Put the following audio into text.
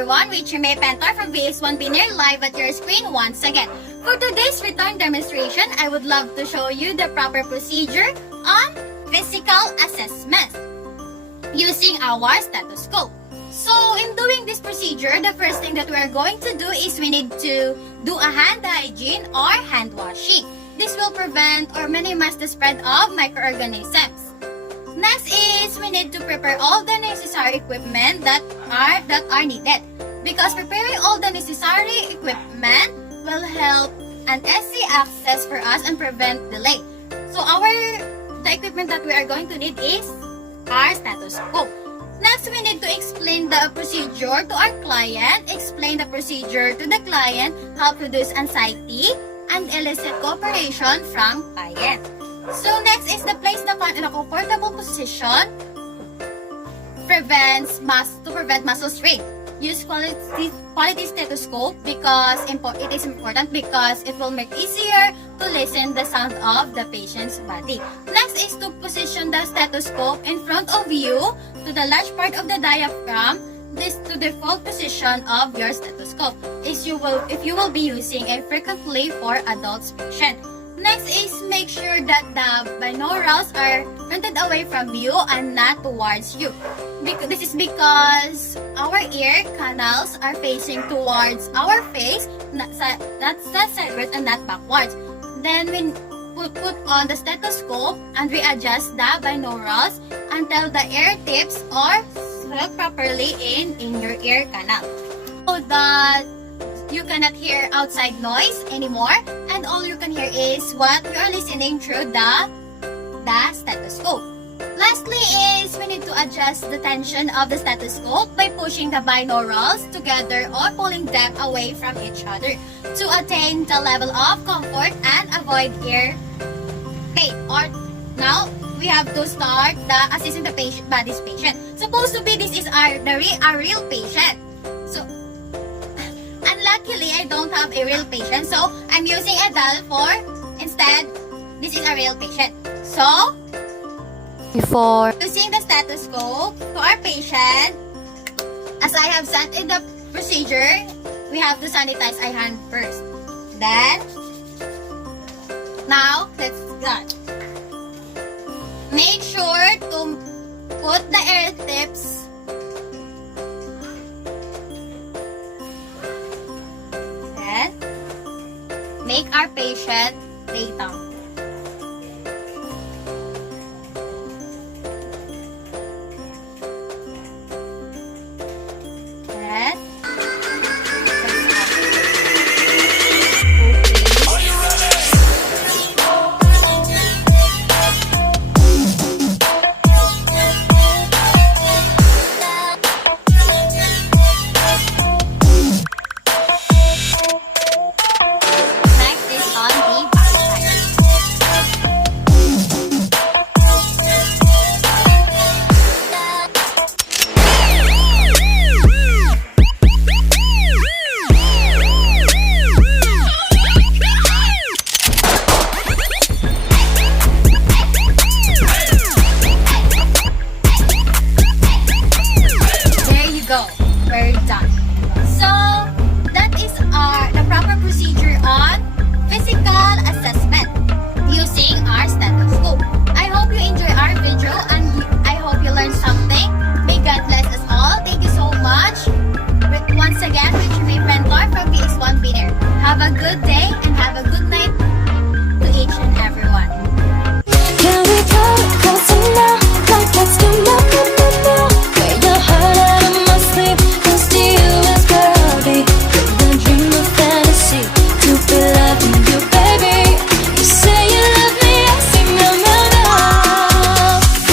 everyone, Richie Pintor from VS1 Pintor live at your screen once again. For today's return demonstration, I would love to show you the proper procedure on physical assessment using our stethoscope. So in doing this procedure, the first thing that we are going to do is we need to do a hand hygiene or hand washing. This will prevent or minimize the spread of microorganisms. Next is we need to prepare all the necessary equipment that are needed. Because preparing all the necessary equipment will help an easy access for us and prevent delay. So the equipment that we are going to need is our stethoscope. Next, we need to explain the procedure to our client, explain the procedure to the client, help reduce anxiety, and elicit cooperation from client. So next is the place the client in a comfortable position to prevent muscle strain. Use quality stethoscope because it is important because it will make easier to listen the sound of the patient's body. Next is to position the stethoscope in front of you to the large part of the diaphragm. This to the default position of your stethoscope if you will be using it frequently for adult patients. Next is make sure that the binaurals are pointed away from you and not towards you. This is because our ear canals are facing towards our face, not sideways and not backwards. Then we put on the stethoscope and we adjust the binaurals until the ear tips are set properly in your ear canal, so that you cannot hear outside noise anymore, and all you can hear is what you are listening through the stethoscope. Lastly is we need to adjust the tension of the stethoscope by pushing the binaurals together or pulling them away from each other to attain the level of comfort and avoid ear pain. Or now we have to start the assessing the body's patient. Supposed to be this is a real patient. So unluckily, I don't have a real patient, so I'm using a doll instead. This is a real patient. So, before using the stethoscope to our patient, as I have said in the procedure, we have to sanitize our hand first. Then, now, let's start. Make sure to put the ear tips and make our patient lay down.